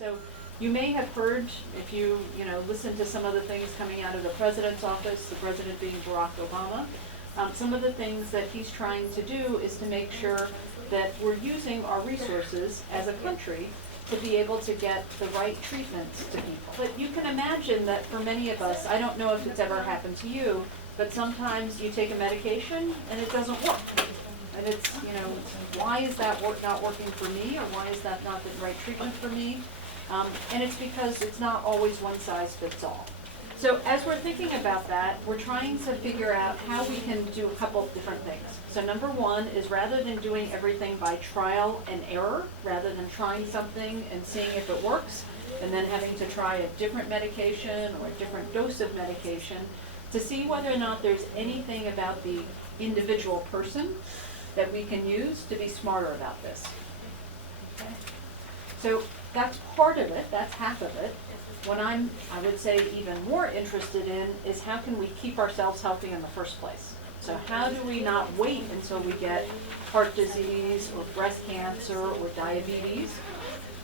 So you may have heard, if you listen to some of the things coming out of the president's office, the president being Barack Obama, some of the things that he's trying to do is to make sure that we're using our resources as a country to be able to get the right treatments to people. But you can imagine that for many of us, I don't know if it's ever happened to you, but sometimes you take a medication and it doesn't work. And it's, why is that not working for me, or why is that not the right treatment for me? And it's because it's not always one size fits all. So as we're thinking about that, we're trying to figure out how we can do a couple of different things. So number one is, rather than doing everything by trial and error, rather than trying something and seeing if it works, and then having to try a different medication or a different dose of medication, to see whether or not there's anything about the individual person that we can use to be smarter about this. Okay? So that's part of it, that's half of it. What I would say, even more interested in is, how can we keep ourselves healthy in the first place? So how do we not wait until we get heart disease or breast cancer or diabetes,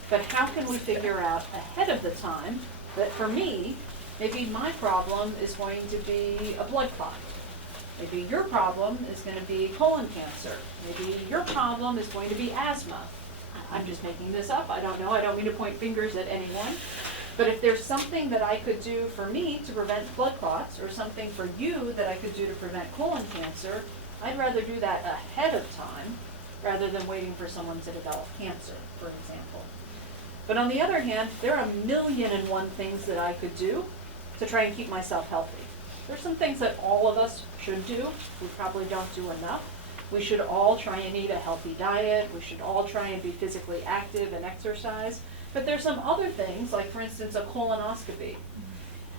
but how can we figure out ahead of the time that, for me, maybe my problem is going to be a blood clot. Maybe your problem is going to be colon cancer. Maybe your problem is going to be asthma. I'm just making this up. I don't know. I don't mean to point fingers at anyone. But if there's something that I could do for me to prevent blood clots, or something for you that I could do to prevent colon cancer, I'd rather do that ahead of time rather than waiting for someone to develop cancer, for example. But on the other hand, there are 1,000,001 things that I could do to try and keep myself healthy. There's some things that all of us should do. We probably don't do enough. We should all try and eat a healthy diet. We should all try and be physically active and exercise. But there's some other things, like, for instance, a colonoscopy.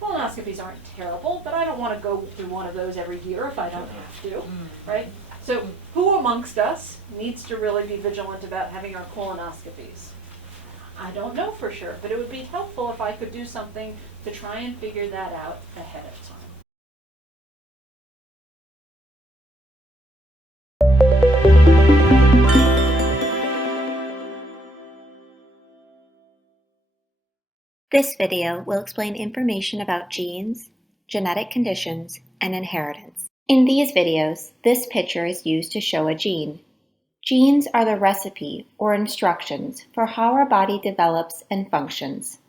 Colonoscopies aren't terrible, but I don't want to go through one of those every year if I don't have to, right? So who amongst us needs to really be vigilant about having our colonoscopies? I don't know for sure, but it would be helpful if I could do something to try and figure that out ahead of time. This video will explain information about genes, genetic conditions, and inheritance. In these videos, this picture is used to show a gene. Genes are the recipe or instructions for how our body develops and functions.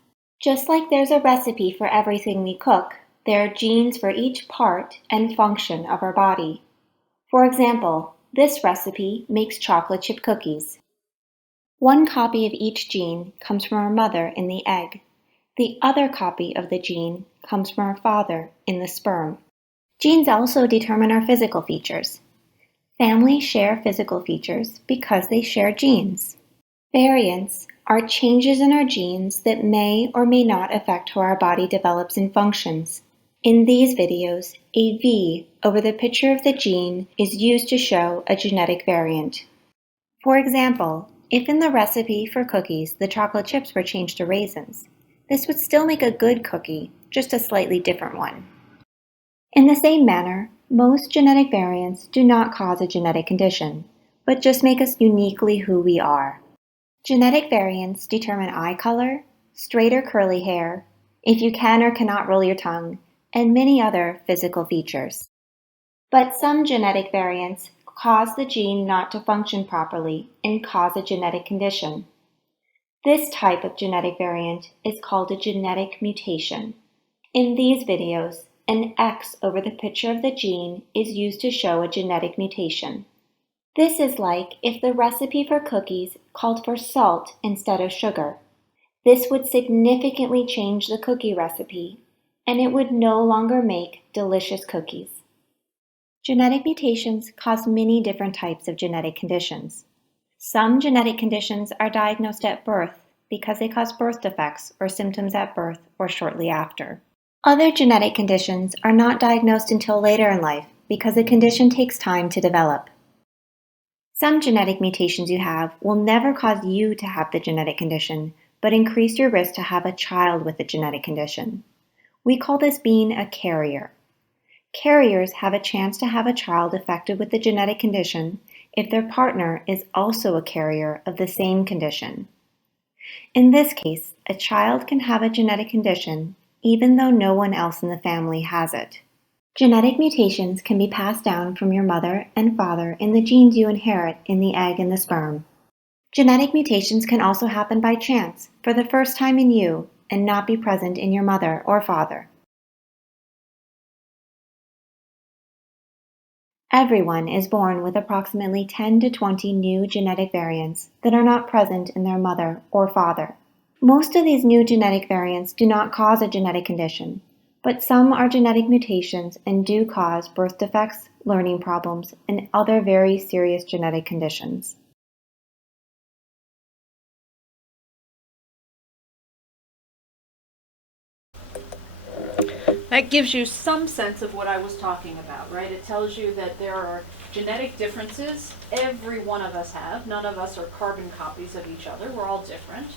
Just like there's a recipe for everything we cook, there are genes for each part and function of our body. For example, this recipe makes chocolate chip cookies. One copy of each gene comes from our mother in the egg. The other copy of the gene comes from our father in the sperm. Genes also determine our physical features. Families share physical features because they share genes. Variants are changes in our genes that may or may not affect how our body develops and functions. In these videos, a V over the picture of the gene is used to show a genetic variant. For example, if in the recipe for cookies the chocolate chips were changed to raisins, this would still make a good cookie, just a slightly different one. In the same manner, most genetic variants do not cause a genetic condition, but just make us uniquely who we are. Genetic variants determine eye color, straight or curly hair, if you can or cannot roll your tongue, and many other physical features. But some genetic variants cause the gene not to function properly and cause a genetic condition. This type of genetic variant is called a genetic mutation. In these videos, an X over the picture of the gene is used to show a genetic mutation. This is like if the recipe for cookies called for salt instead of sugar. This would significantly change the cookie recipe, and it would no longer make delicious cookies. Genetic mutations cause many different types of genetic conditions. Some genetic conditions are diagnosed at birth because they cause birth defects or symptoms at birth or shortly after. Other genetic conditions are not diagnosed until later in life because the condition takes time to develop. Some genetic mutations you have will never cause you to have the genetic condition, but increase your risk to have a child with the genetic condition. We call this being a carrier. Carriers have a chance to have a child affected with the genetic condition if their partner is also a carrier of the same condition. In this case, a child can have a genetic condition even though no one else in the family has it. Genetic mutations can be passed down from your mother and father in the genes you inherit in the egg and the sperm. Genetic mutations can also happen by chance for the first time in you and not be present in your mother or father. Everyone is born with approximately 10 to 20 new genetic variants that are not present in their mother or father. Most of these new genetic variants do not cause a genetic condition, but some are genetic mutations and do cause birth defects, learning problems, and other very serious genetic conditions. That gives you some sense of what I was talking about, right? It tells you that there are genetic differences every one of us have. None of us are carbon copies of each other. We're all different.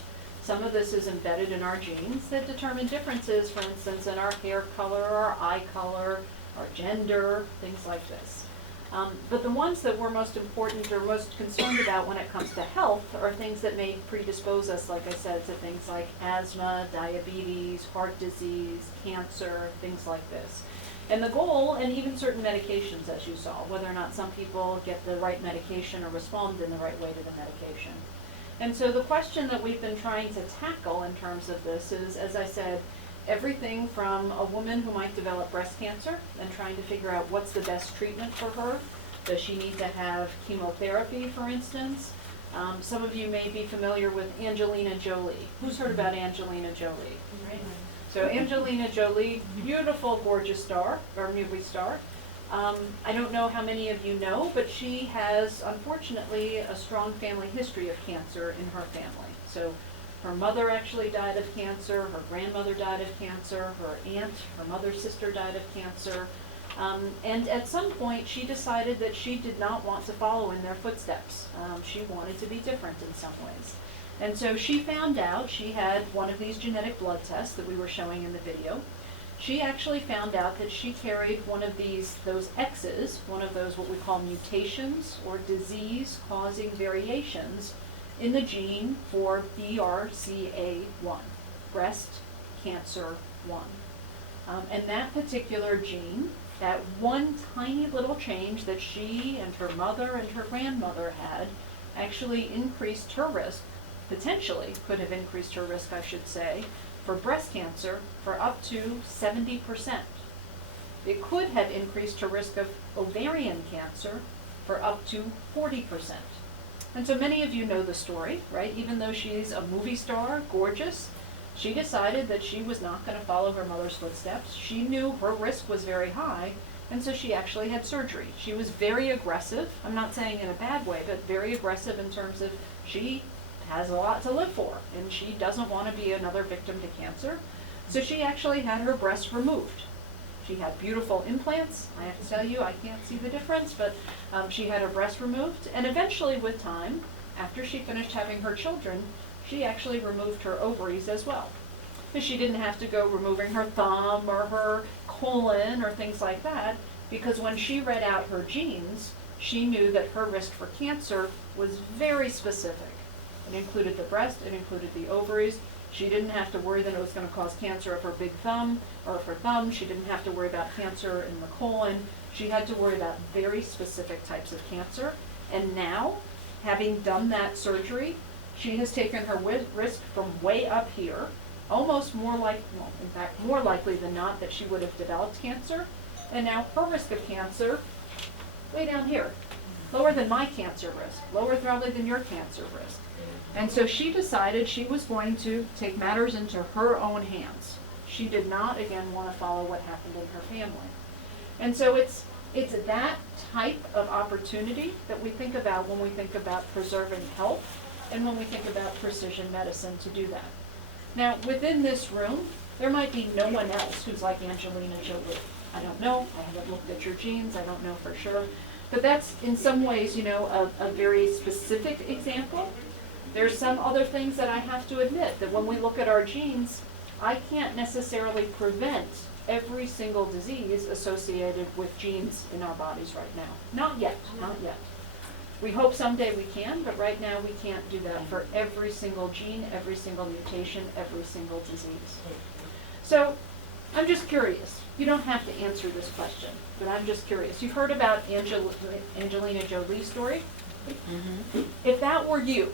Some of this is embedded in our genes that determine differences, for instance, in our hair color, our eye color, our gender, things like this. But the ones that we're most important or most concerned about when it comes to health are things that may predispose us, like I said, to things like asthma, diabetes, heart disease, cancer, things like this. And the goal, and even certain medications, as you saw, whether or not some people get the right medication or respond in the right way to the medication. And so the question that we've been trying to tackle in terms of this is, as I said, everything from a woman who might develop breast cancer and trying to figure out what's the best treatment for her. Does she need to have chemotherapy, for instance? Some of you may be familiar with Angelina Jolie. Who's heard about Angelina Jolie? Right. So Angelina Jolie, beautiful, gorgeous star, or movie star. I don't know how many of you know, but she has, unfortunately, a strong family history of cancer in her family. So her mother actually died of cancer, her grandmother died of cancer, her aunt, her mother's sister died of cancer. And at some point she decided that she did not want to follow in their footsteps. She wanted to be different in some ways. And so she found out, she had one of these genetic blood tests that we were showing in the video. She actually found out that she carried one of those X's, one of those what we call mutations or disease-causing variations in the gene for BRCA1, breast cancer 1. And that particular gene, that one tiny little change that she and her mother and her grandmother had, actually increased her risk, potentially could have increased her risk, I should say, for breast cancer for up to 70%. It could have increased her risk of ovarian cancer for up to 40%. And so many of you know the story, right? Even though she's a movie star, gorgeous, she decided that she was not going to follow her mother's footsteps. She knew her risk was very high, and so she actually had surgery. She was very aggressive. I'm not saying in a bad way, but very aggressive in terms of she has a lot to live for, and she doesn't want to be another victim to cancer. So she actually had her breast removed. She had beautiful implants. I have to tell you, I can't see the difference, but she had her breast removed. And eventually with time, after she finished having her children, she actually removed her ovaries as well. Because she didn't have to go removing her thumb or her colon or things like that, because when she read out her genes, she knew that her risk for cancer was very specific. It included the breast, it included the ovaries. She didn't have to worry that it was going to cause cancer of her big thumb or of her thumb. She didn't have to worry about cancer in the colon. She had to worry about very specific types of cancer. And now, having done that surgery, she has taken her risk from way up here, almost more likely than not that she would have developed cancer. And now her risk of cancer, way down here, lower than my cancer risk, lower probably than your cancer risk. And so she decided she was going to take matters into her own hands. She did not, again, want to follow what happened in her family. And so it's that type of opportunity that we think about when we think about preserving health and when we think about precision medicine to do that. Now, within this room, there might be no one else who's like Angelina Jolie. I don't know. I haven't looked at your genes. I don't know for sure. But that's, in some ways, a very specific example. There's some other things that I have to admit, that when we look at our genes, I can't necessarily prevent every single disease associated with genes in our bodies right now. Not yet, not yet. We hope someday we can, but right now we can't do that for every single gene, every single mutation, every single disease. So I'm just curious. You don't have to answer this question, but I'm just curious. You've heard about Angelina Jolie's story? Mm-hmm. If that were you,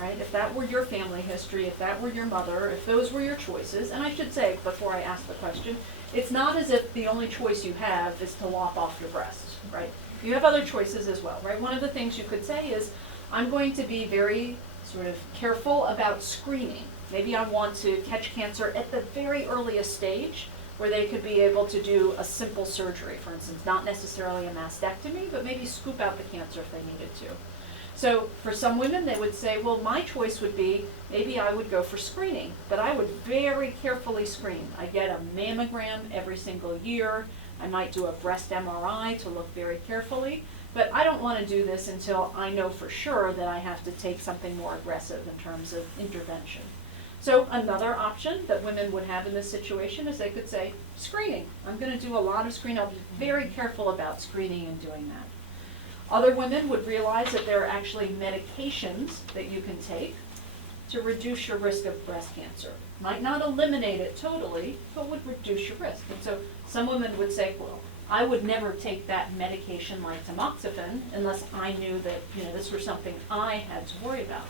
right, if that were your family history, if that were your mother, if those were your choices, and I should say before I ask the question, it's not as if the only choice you have is to lop off your breast, right? You have other choices as well, right? One of the things you could say is, I'm going to be very sort of careful about screening. Maybe I want to catch cancer at the very earliest stage where they could be able to do a simple surgery, for instance, not necessarily a mastectomy, but maybe scoop out the cancer if they needed to. So for some women, they would say, well, my choice would be, maybe I would go for screening, but I would very carefully screen. I get a mammogram every single year. I might do a breast MRI to look very carefully, but I don't want to do this until I know for sure that I have to take something more aggressive in terms of intervention. So another option that women would have in this situation is they could say, screening. I'm going to do a lot of screening. I'll be very careful about screening and doing that. Other women would realize that there are actually medications that you can take to reduce your risk of breast cancer. Might not eliminate it totally, but would reduce your risk. And so some women would say, well, I would never take that medication like tamoxifen unless I knew that this was something I had to worry about.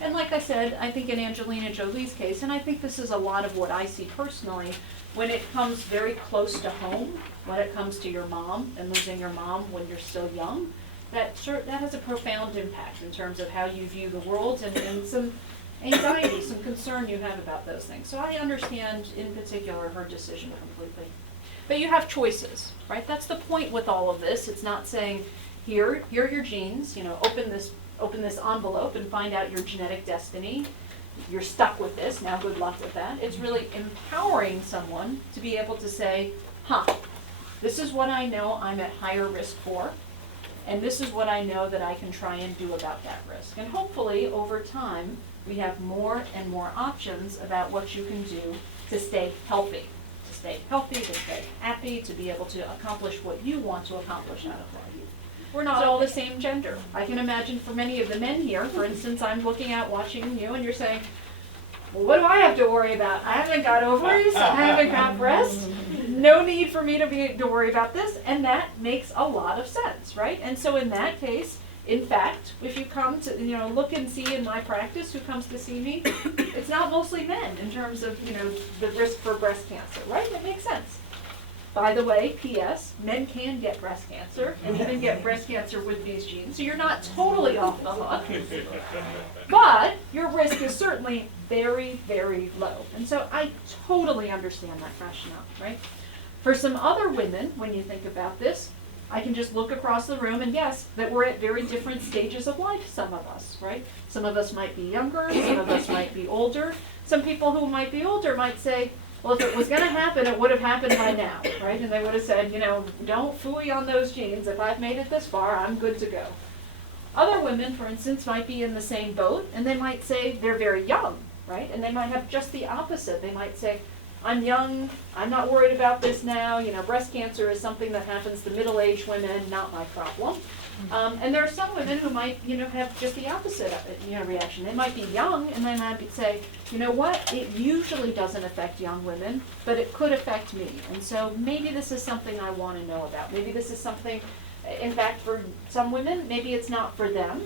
And like I said, I think in Angelina Jolie's case, and I think this is a lot of what I see personally, when it comes very close to home, when it comes to your mom and losing your mom when you're still young, that has a profound impact in terms of how you view the world and some anxiety, some concern you have about those things. So I understand in particular her decision completely. But you have choices, right? That's the point with all of this. It's not saying, here are your genes, open this envelope and find out your genetic destiny. You're stuck with this, now good luck with that. It's really empowering someone to be able to say, this is what I know I'm at higher risk for, and this is what I know that I can try and do about that risk. And hopefully, over time, we have more and more options about what you can do to stay healthy. To stay happy, to be able to accomplish what you want to accomplish out of life. We're not all the same gender. I can imagine for many of the men here, for instance, I'm looking at watching you and you're saying, well, what do I have to worry about? I haven't got ovaries, I haven't got breasts. No need for me to worry about this, and that makes a lot of sense, right? And so in that case, in fact, if you come to, look and see in my practice who comes to see me, it's not mostly men in terms of, the risk for breast cancer, right? That makes sense. By the way, P.S., men can get breast cancer, and even get breast cancer with these genes, so you're not totally off the hook. But your risk is certainly very, very low. And so I totally understand that rationale, right? For some other women, when you think about this, I can just look across the room and yes, that we're at very different stages of life, some of us, right? Some of us might be younger, some of us might be older. Some people who might be older might say, well, if it was going to happen, it would have happened by now, right? And they would have said, don't phooey on those genes. If I've made it this far, I'm good to go. Other women, for instance, might be in the same boat, and they might say they're very young, right? And they might have just the opposite. They might say, I'm young, I'm not worried about this now. Breast cancer is something that happens to middle-aged women, not my problem. And there are some women who might, have just the opposite, reaction. They might be young, and they might say, you know what, it usually doesn't affect young women, but it could affect me. And so maybe this is something I want to know about. Maybe this is something, in fact, for some women, maybe it's not for them.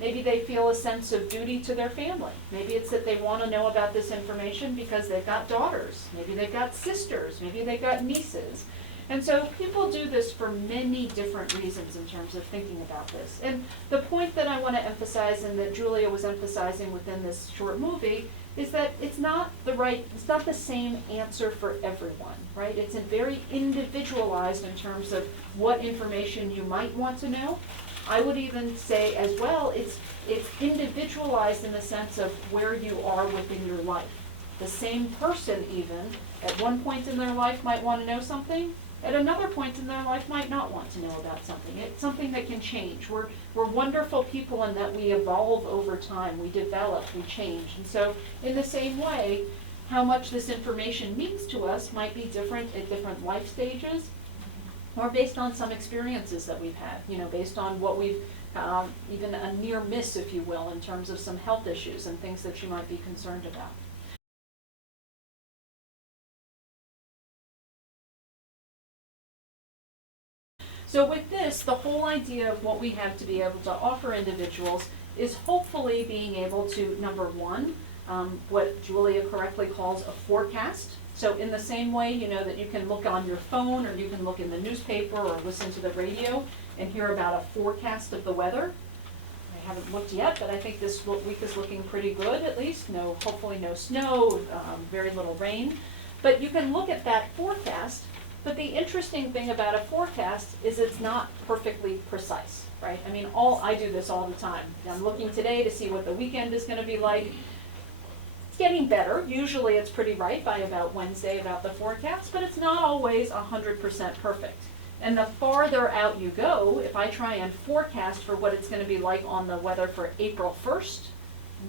Maybe they feel a sense of duty to their family. Maybe it's that they want to know about this information because they've got daughters. Maybe they've got sisters. Maybe they've got nieces. And so people do this for many different reasons in terms of thinking about this. And the point that I want to emphasize, and that Julia was emphasizing within this short movie, is that it's not the same answer for everyone, right? It's very individualized in terms of what information you might want to know. I would even say as well, it's individualized in the sense of where you are within your life. The same person even, at one point in their life might want to know something, at another point in their life might not want to know about something. It's something that can change. We're wonderful people in that we evolve over time, we develop, we change. And so in the same way, how much this information means to us might be different at different life stages, or based on some experiences that we've had, based on what we've even a near miss, if you will, in terms of some health issues and things that you might be concerned about. So with this, the whole idea of what we have to be able to offer individuals is hopefully being able to, number one, what Julia correctly calls a forecast. So in the same way, you know, that you can look on your phone or you can look in the newspaper or listen to the radio and hear about a forecast of the weather. I haven't looked yet, but I think this week is looking pretty good, at least. No, hopefully no snow, very little rain. But you can look at that forecast. But the interesting thing about a forecast is it's not perfectly precise, right? I mean, I do this all the time. I'm looking today to see what the weekend is going to be like. It's getting better. Usually it's pretty right by about Wednesday about the forecast, but it's not always 100% perfect. And the farther out you go, if I try and forecast for what it's going to be like on the weather for April 1st,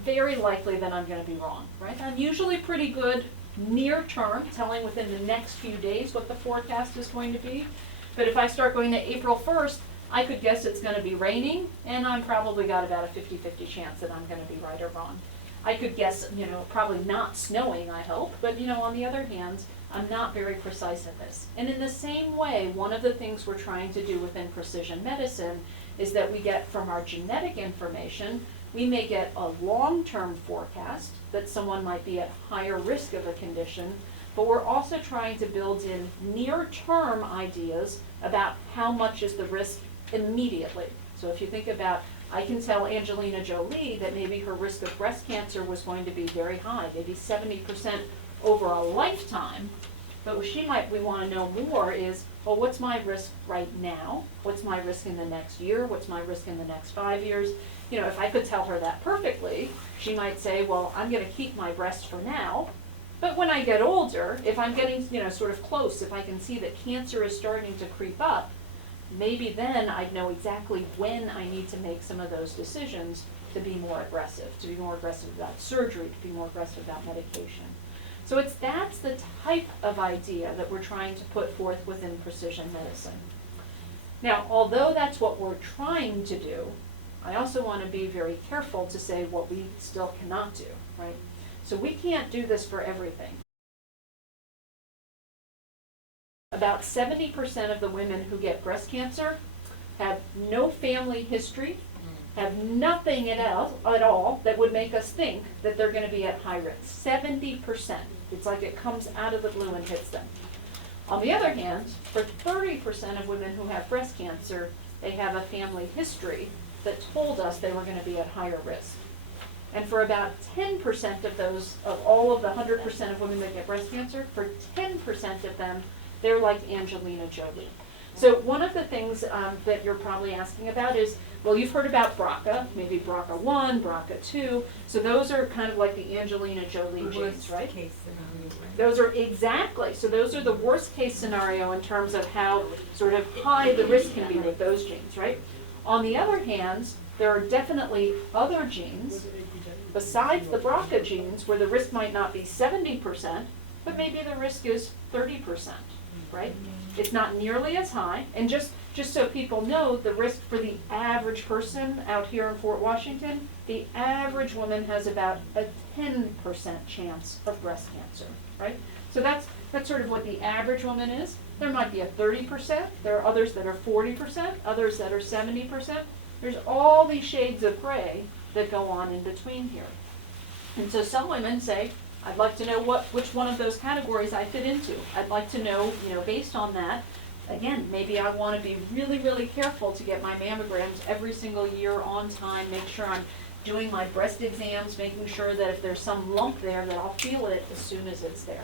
very likely that I'm going to be wrong, right? I'm usually pretty good near term, telling within the next few days what the forecast is going to be. But if I start going to April 1st, I could guess it's going to be raining, and I'm probably got about a 50-50 chance that I'm going to be right or wrong. I could guess, you know, probably not snowing, I hope, but, you know, on the other hand, I'm not very precise at this. And in the same way, one of the things we're trying to do within precision medicine is that we get from our genetic information, we may get a long-term forecast that someone might be at higher risk of a condition, but we're also trying to build in near-term ideas about how much is the risk immediately. So if you think about, I can tell Angelina Jolie that maybe her risk of breast cancer was going to be very high, maybe 70% over a lifetime, but what we want to know more is, well, what's my risk right now? What's my risk in the next year? What's my risk in the next 5 years? You know, if I could tell her that perfectly, she might say, well, I'm going to keep my breast for now, but when I get older, if I'm getting, you know, sort of close, if I can see that cancer is starting to creep up, maybe then I'd know exactly when I need to make some of those decisions to be more aggressive about surgery, to be more aggressive about medication. So that's the type of idea that we're trying to put forth within precision medicine. Now, although that's what we're trying to do, I also want to be very careful to say what we still cannot do, right? So we can't do this for everything. About 70% of the women who get breast cancer have no family history, have nothing at all that would make us think that they're going to be at high risk. 70%. It's like it comes out of the blue and hits them. On the other hand, for 30% of women who have breast cancer, they have a family history that told us they were going to be at higher risk. And for about 10% of those, of all of the 100% of women that get breast cancer, for 10% of them, they're like Angelina Jolie. So one of the things that you're probably asking about is, well, you've heard about BRCA, maybe BRCA1, BRCA2. So those are kind of like the Angelina Jolie genes, right? Case scenario, right? Those are exactly. So those are the worst case scenario in terms of how sort of high the risk can be with those genes, right? On the other hand, there are definitely other genes besides the BRCA genes where the risk might not be 70%, but maybe the risk is 30%, right? It's not nearly as high. And just so people know, the risk for the average person out here in Fort Washington, the average woman has about a 10% chance of breast cancer, right? So that's sort of what the average woman is. There might be a 30%. There are others that are 40%, others that are 70%. There's all these shades of gray that go on in between here. And so some women say, I'd like to know which one of those categories I fit into. I'd like to know, based on that, again, maybe I want to be really, really careful to get my mammograms every single year on time, make sure I'm doing my breast exams, making sure that if there's some lump there that I'll feel it as soon as it's there.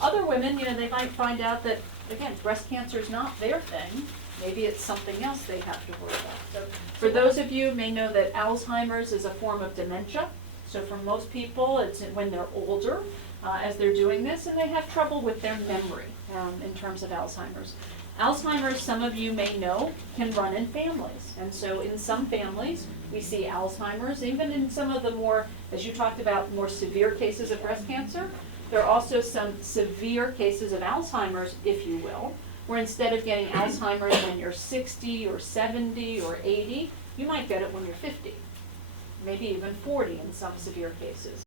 Other women, they might find out that, again, breast cancer is not their thing. Maybe it's something else they have to worry about. So for those of you who may know that Alzheimer's is a form of dementia. So for most people, it's when they're older as they're doing this, and they have trouble with their memory in terms of Alzheimer's. Alzheimer's, some of you may know, can run in families. And so in some families, we see Alzheimer's, even in some of the more, as you talked about, more severe cases of breast cancer. There are also some severe cases of Alzheimer's, if you will, where instead of getting Alzheimer's when you're 60 or 70 or 80, you might get it when you're 50, maybe even 40 in some severe cases.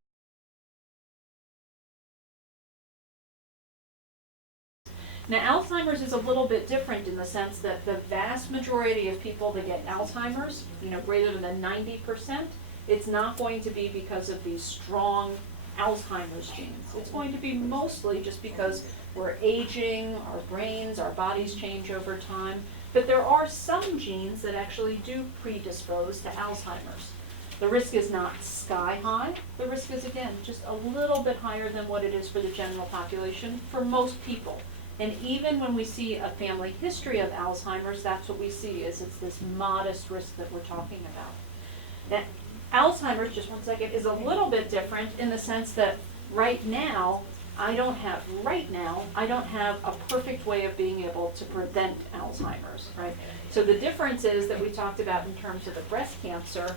Now, Alzheimer's is a little bit different in the sense that the vast majority of people that get Alzheimer's, greater than 90%, it's not going to be because of these strong Alzheimer's genes. It's going to be mostly just because we're aging, our brains, our bodies change over time. But there are some genes that actually do predispose to Alzheimer's. The risk is not sky high. The risk is, again, just a little bit higher than what it is for the general population for most people. And even when we see a family history of Alzheimer's, that's what we see, is it's this modest risk that we're talking about. Now, Alzheimer's, just one second, is a little bit different in the sense that right now, I don't have a perfect way of being able to prevent Alzheimer's, right? So the difference is that we talked about in terms of the breast cancer,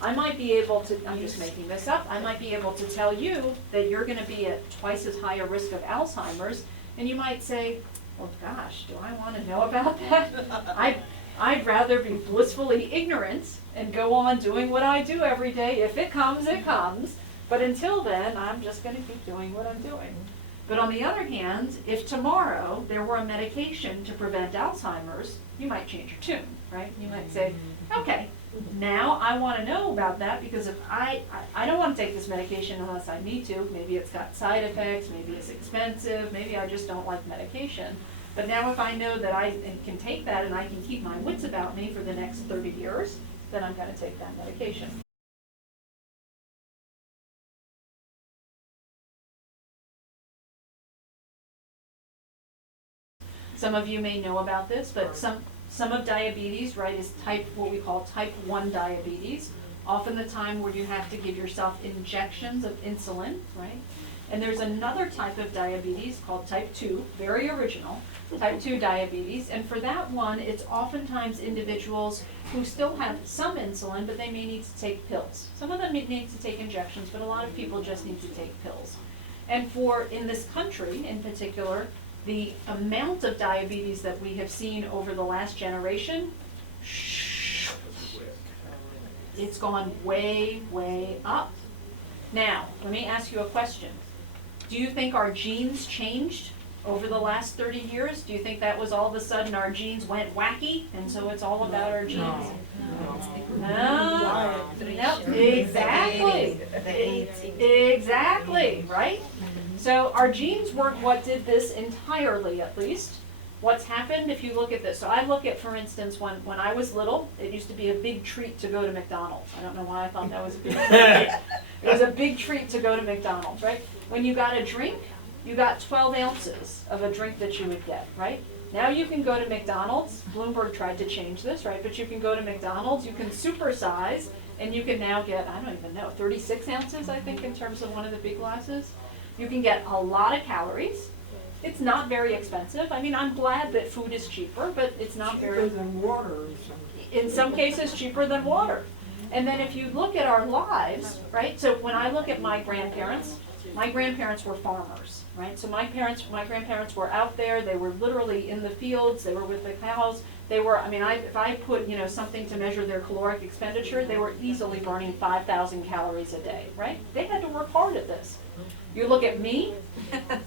I might be able to, I'm just making this up, I might be able to tell you that you're going to be at twice as high a risk of Alzheimer's. And you might say, well, gosh, do I want to know about that? I'd rather be blissfully ignorant and go on doing what I do every day. If it comes, it comes. But until then, I'm just going to keep doing what I'm doing. But on the other hand, if tomorrow there were a medication to prevent Alzheimer's, you might change your tune, right? You might say, okay, now I want to know about that because if I don't want to take this medication unless I need to. Maybe it's got side effects, maybe it's expensive, maybe I just don't like medication. But now if I know that I can take that and I can keep my wits about me for the next 30 years, then I'm going to take that medication. Some of you may know about this, but some of diabetes, right, is what we call type 1 diabetes. Often the time where you have to give yourself injections of insulin, right? And there's another type of diabetes called type 2, very original, type 2 diabetes. And for that one, it's oftentimes individuals who still have some insulin, but they may need to take pills. Some of them need to take injections, but a lot of people just need to take pills. And in this country in particular, the amount of diabetes that we have seen over the last generation, it's gone way, way up. Now, let me ask you a question. Do you think our genes changed over the last 30 years? Do you think that was all of a sudden our genes went wacky and so it's all about our genes? No. Exactly. Exactly, right? So our genes weren't what did this entirely, at least. What's happened, if you look at this, so I look at, for instance, when I was little, it used to be a big treat to go to McDonald's. I don't know why I thought that was a big treat. It was a big treat to go to McDonald's, right? When you got a drink, you got 12 ounces of a drink that you would get, right? Now you can go to McDonald's. Bloomberg tried to change this, right? But you can go to McDonald's, you can supersize, and you can now get, I don't even know, 36 ounces, I think, in terms of one of the big glasses. You can get a lot of calories. It's not very expensive. I mean, I'm glad that food is cheaper, but it's not very... Cheaper than water. In some cases, cheaper than water. And then if you look at our lives, right, so when I look at my grandparents were farmers, right? So my grandparents were out there. They were literally in the fields. They were with the cows. They were, I mean, if I put, something to measure their caloric expenditure, they were easily burning 5,000 calories a day, right? They had to work hard at this. You look at me, I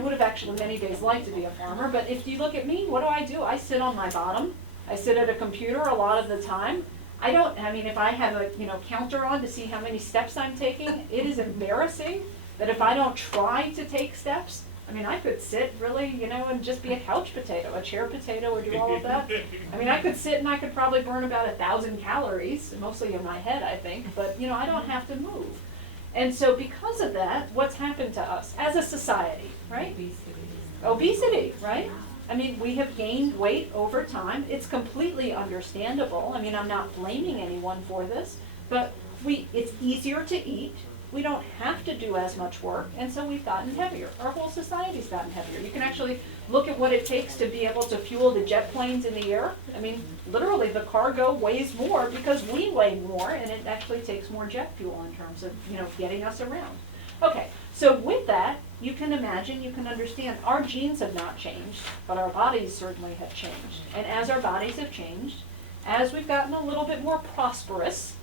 would have actually many days liked to be a farmer, but if you look at me, what do? I sit on my bottom. I sit at a computer a lot of the time. If I have a counter on to see how many steps I'm taking, it is embarrassing that if I don't try to take steps, I could sit really, and just be a couch potato, a chair potato, or do all of that. I could sit and I could probably burn about 1,000 calories, mostly in my head, I think, but I don't have to move. And so because of that, what's happened to us as a society, right? Obesity, right? We have gained weight over time. It's completely understandable. I'm not blaming anyone for this, but it's easier to eat. We don't have to do as much work, and so we've gotten heavier. Our whole society's gotten heavier. You can actually look at what it takes to be able to fuel the jet planes in the air. Literally the cargo weighs more because we weigh more, and it actually takes more jet fuel in terms of, getting us around. Okay, so with that, you can imagine, you can understand, our genes have not changed, but our bodies certainly have changed. And as our bodies have changed, as we've gotten a little bit more prosperous,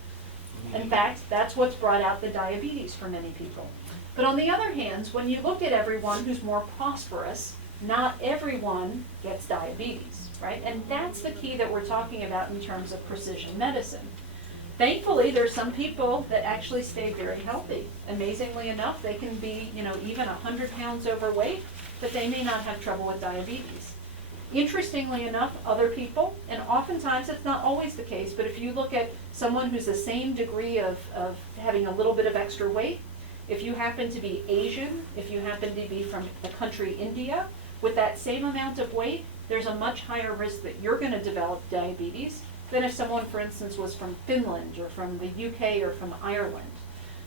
in fact, that's what's brought out the diabetes for many people. But on the other hand, when you look at everyone who's more prosperous, not everyone gets diabetes, right? And that's the key that we're talking about in terms of precision medicine. Thankfully, there's some people that actually stay very healthy. Amazingly enough, they can be, even 100 pounds overweight, but they may not have trouble with diabetes. Interestingly enough, other people, and oftentimes it's not always the case, but if you look at someone who's the same degree of having a little bit of extra weight, if you happen to be Asian, if you happen to be from the country India, with that same amount of weight, there's a much higher risk that you're going to develop diabetes than if someone, for instance, was from Finland or from the UK or from Ireland.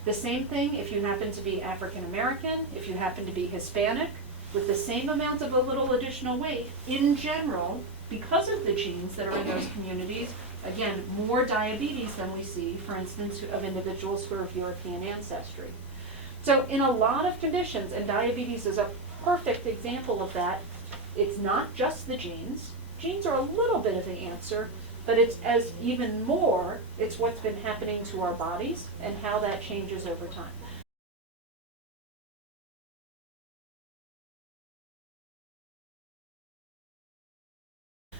The same thing if you happen to be African American, if you happen to be Hispanic, with the same amount of a little additional weight, in general, because of the genes that are in those communities, again, more diabetes than we see, for instance, of individuals who are of European ancestry. So in a lot of conditions, and diabetes is a perfect example of that, it's not just the genes. Genes are a little bit of the answer, but it's as even more, it's what's been happening to our bodies and how that changes over time.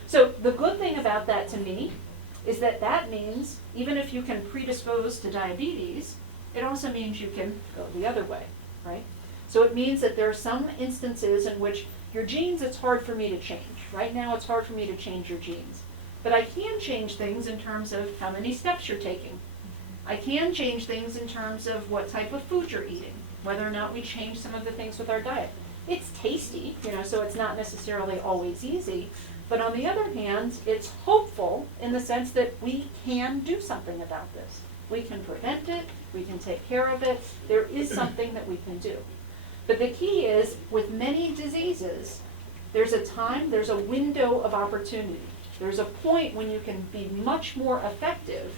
So the good thing about that to me is that that means even if you can predispose to diabetes, it also means you can go the other way, right? So it means that there are some instances in which your genes, it's hard for me to change. Right now it's hard for me to change your genes. But I can change things in terms of how many steps you're taking. I can change things in terms of what type of food you're eating, whether or not we change some of the things with our diet. It's tasty, so it's not necessarily always easy. But on the other hand, it's hopeful in the sense that we can do something about this. We can prevent it, we can take care of it, there is something that we can do. But the key is, with many diseases, there's a time, there's a window of opportunity. There's a point when you can be much more effective,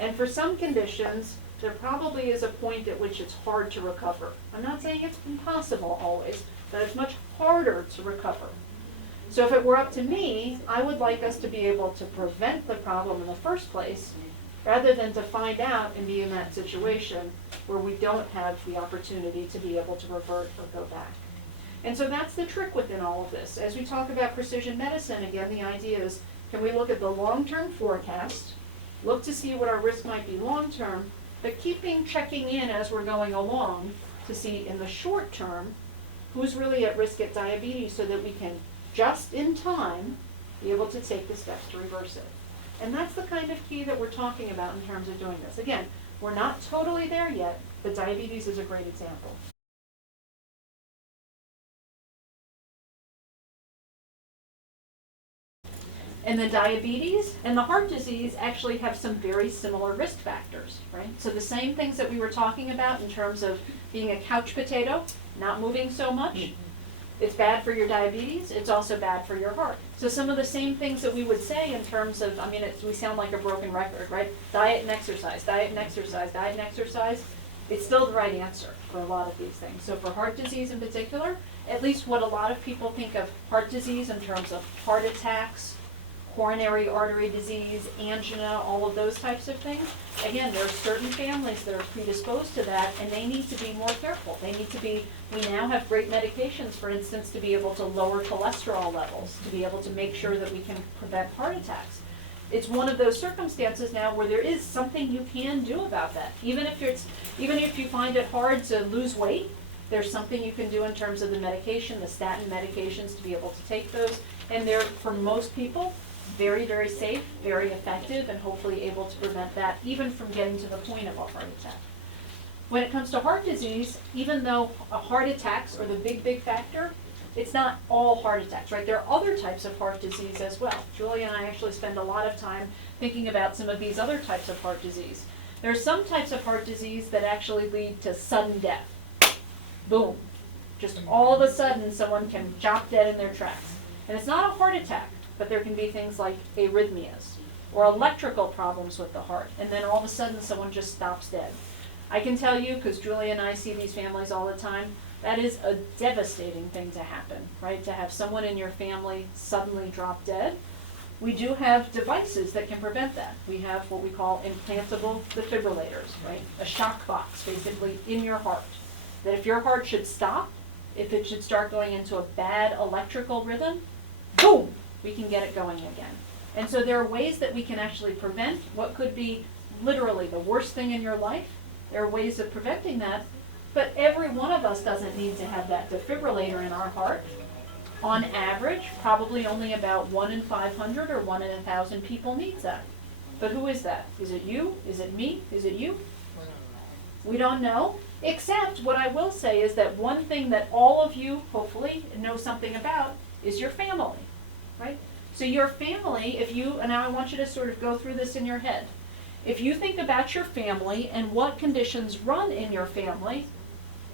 and for some conditions, there probably is a point at which it's hard to recover. I'm not saying it's impossible always, but it's much harder to recover. So if it were up to me, I would like us to be able to prevent the problem in the first place, rather than to find out and be in that situation where we don't have the opportunity to be able to revert or go back. And so that's the trick within all of this. As we talk about precision medicine, again, the idea is, can we look at the long-term forecast, look to see what our risk might be long-term, but checking in as we're going along to see in the short term who's really at risk at diabetes, so that we can, just in time, be able to take the steps to reverse it. And that's the kind of key that we're talking about in terms of doing this. Again, we're not totally there yet, but diabetes is a great example. And the diabetes and the heart disease actually have some very similar risk factors, right? So the same things that we were talking about in terms of being a couch potato, not moving so much, it's bad for your diabetes, it's also bad for your heart. So some of the same things that we would say in terms of, we sound like a broken record, right? Diet and exercise, diet and exercise, diet and exercise. It's still the right answer for a lot of these things. So for heart disease in particular, at least what a lot of people think of heart disease in terms of heart attacks, coronary artery disease, angina, all of those types of things. Again, there are certain families that are predisposed to that, and they need to be more careful. We now have great medications, for instance, to be able to lower cholesterol levels, to be able to make sure that we can prevent heart attacks. It's one of those circumstances now where there is something you can do about that. Even if you find it hard to lose weight, there's something you can do in terms of the medication, the statin medications, to be able to take those. And they're, for most people, very, very safe, very effective, and hopefully able to prevent that even from getting to the point of a heart attack. When it comes to heart disease, even though heart attacks are the big factor, it's not all heart attacks, right? There are other types of heart disease as well. Julie and I actually spend a lot of time thinking about some of these other types of heart disease. There are some types of heart disease that actually lead to sudden death. Boom. Just all of a sudden someone can drop dead in their tracks. And it's not a heart attack, but there can be things like arrhythmias or electrical problems with the heart, and then all of a sudden someone just stops dead. I can tell you, because Julie and I see these families all the time, that is a devastating thing to happen, right? To have someone in your family suddenly drop dead. We do have devices that can prevent that. We have what we call implantable defibrillators, right? A shock box, basically, in your heart. That if your heart should stop, if it should start going into a bad electrical rhythm, boom, we can get it going again. And so there are ways that we can actually prevent what could be literally the worst thing in your life. There are ways of preventing that, but every one of us doesn't need to have that defibrillator in our heart. On average, probably only about 1 in 500 or 1 in 1,000 people needs that. But who is that? Is it you? Is it me? Is it you? We don't know, except what I will say is that one thing that all of you hopefully know something about is your family, right? So your family, and now I want you to sort of go through this in your head. If you think about your family and what conditions run in your family,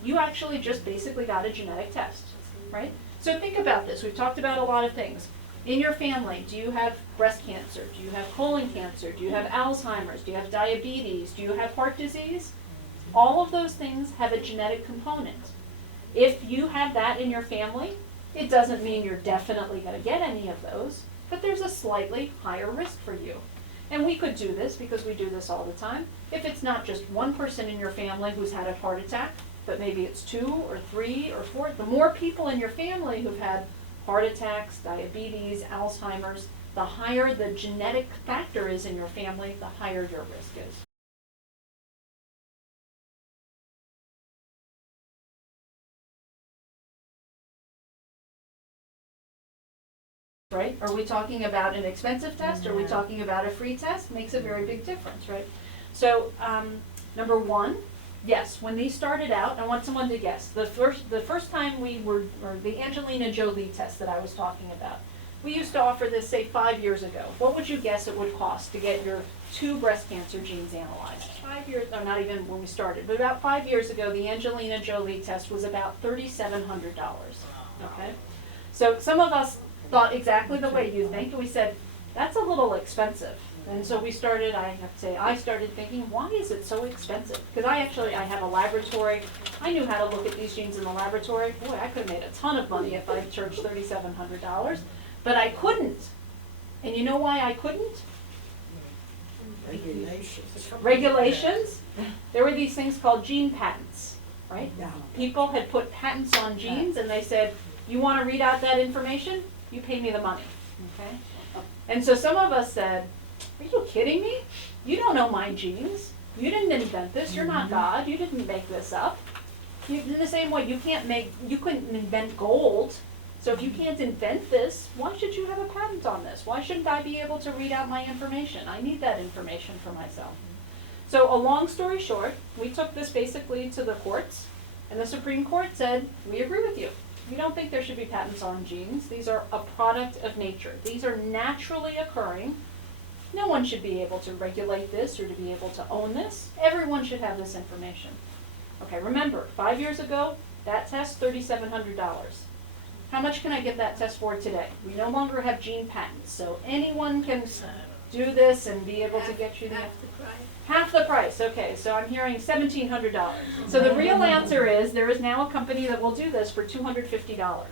you actually just basically got a genetic test, right? So think about this. We've talked about a lot of things. In your family, do you have breast cancer? Do you have colon cancer? Do you have Alzheimer's? Do you have diabetes? Do you have heart disease? All of those things have a genetic component. If you have that in your family, it doesn't mean you're definitely going to get any of those, but there's a slightly higher risk for you. And we could do this because we do this all the time. If it's not just one person in your family who's had a heart attack, but maybe it's 2 or 3 or 4, the more people in your family who've had heart attacks, diabetes, Alzheimer's, the higher the genetic factor is in your family, the higher your risk is. Right? Are we talking about an expensive test? Or are we talking about a free test? Makes a very big difference, right? So, number one, yes, when these started out, I want someone to guess. The first time or the Angelina Jolie test that I was talking about, we used to offer this, say, 5 years ago. What would you guess it would cost to get your 2 breast cancer genes analyzed? 5 years, no, not even when we started, but about 5 years ago, the Angelina Jolie test was about $3,700, okay? So some of us thought exactly the way you think, and we said, that's a little expensive. And so we started, I have to say, I started thinking, why is it so expensive? Because I have a laboratory. I knew how to look at these genes in the laboratory. Boy, I could have made a ton of money if I charged $3,700, but I couldn't. And you know why I couldn't? Regulations. There were these things called gene patents, right? People had put patents on genes, and they said, you want to read out that information? You pay me the money, okay? And so some of us said, are you kidding me? You don't know my genes. You didn't invent this. You're not God. You didn't make this up. In the same way, you couldn't invent gold. So if you can't invent this, why should you have a patent on this? Why shouldn't I be able to read out my information? I need that information for myself. So a long story short, we took this basically to the courts, and the Supreme Court said, we agree with you. We don't think there should be patents on genes. These are a product of nature. These are naturally occurring. No one should be able to regulate this or to be able to own this. Everyone should have this information. Okay, remember, 5 years ago, that test, $3,700. How much can I get that test for today? We no longer have gene patents, so anyone can do this and be able to get you half the price. Okay, so I'm hearing $1,700. So the real answer is there is now a company that will do this for $250,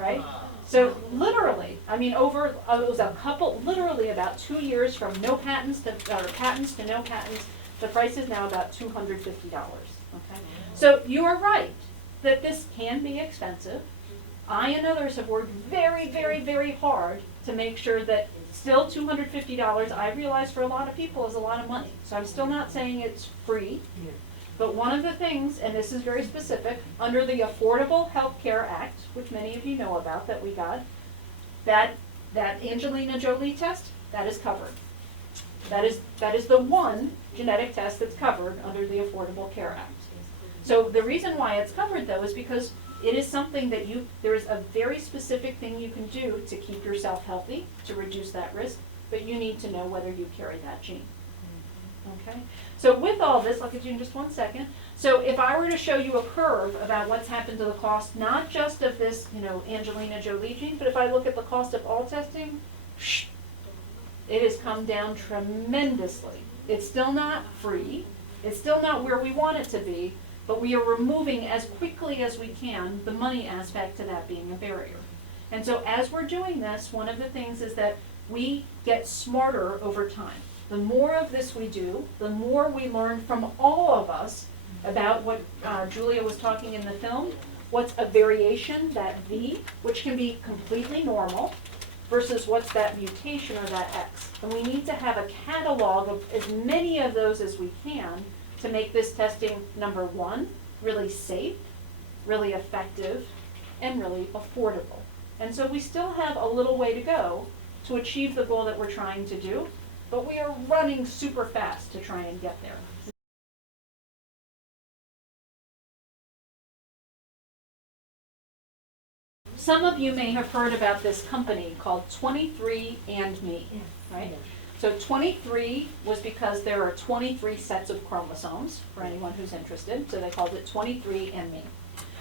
right? So literally, I mean, it was a couple, literally about 2 years from no patents to patents to no patents. The price is now about $250. Okay, so you are right that this can be expensive. I and others have worked very, very, very hard to make sure that still $250, I realize for a lot of people is a lot of money. So I'm still not saying it's free. But one of the things, and this is very specific, under the Affordable Health Care Act, which many of you know about that we got, that Angelina Jolie test, that is covered. That is the one genetic test that's covered under the Affordable Care Act. So the reason why it's covered, though, is because it is something that there is a very specific thing you can do to keep yourself healthy, to reduce that risk, but you need to know whether you carry that gene. Okay? So with all this, I'll get you in just 1 second. So if I were to show you a curve about what's happened to the cost, not just of this, Angelina Jolie gene, but if I look at the cost of all testing, it has come down tremendously. It's still not free, It's still not where we want it to be, but we are removing as quickly as we can the money aspect to that being a barrier. And so as we're doing this, one of the things is that we get smarter over time. The more of this we do, the more we learn from all of us about what Julia was talking in the film, what's a variation, that V, which can be completely normal, versus what's that mutation or that X. And we need to have a catalog of as many of those as we can to make this testing, number one, really safe, really effective, and really affordable. And so we still have a little way to go to achieve the goal that we're trying to do, but we are running super fast to try and get there. Some of you may have heard about this company called 23andMe, right? So 23 was because there are 23 sets of chromosomes, for anyone who's interested, so they called it 23andMe.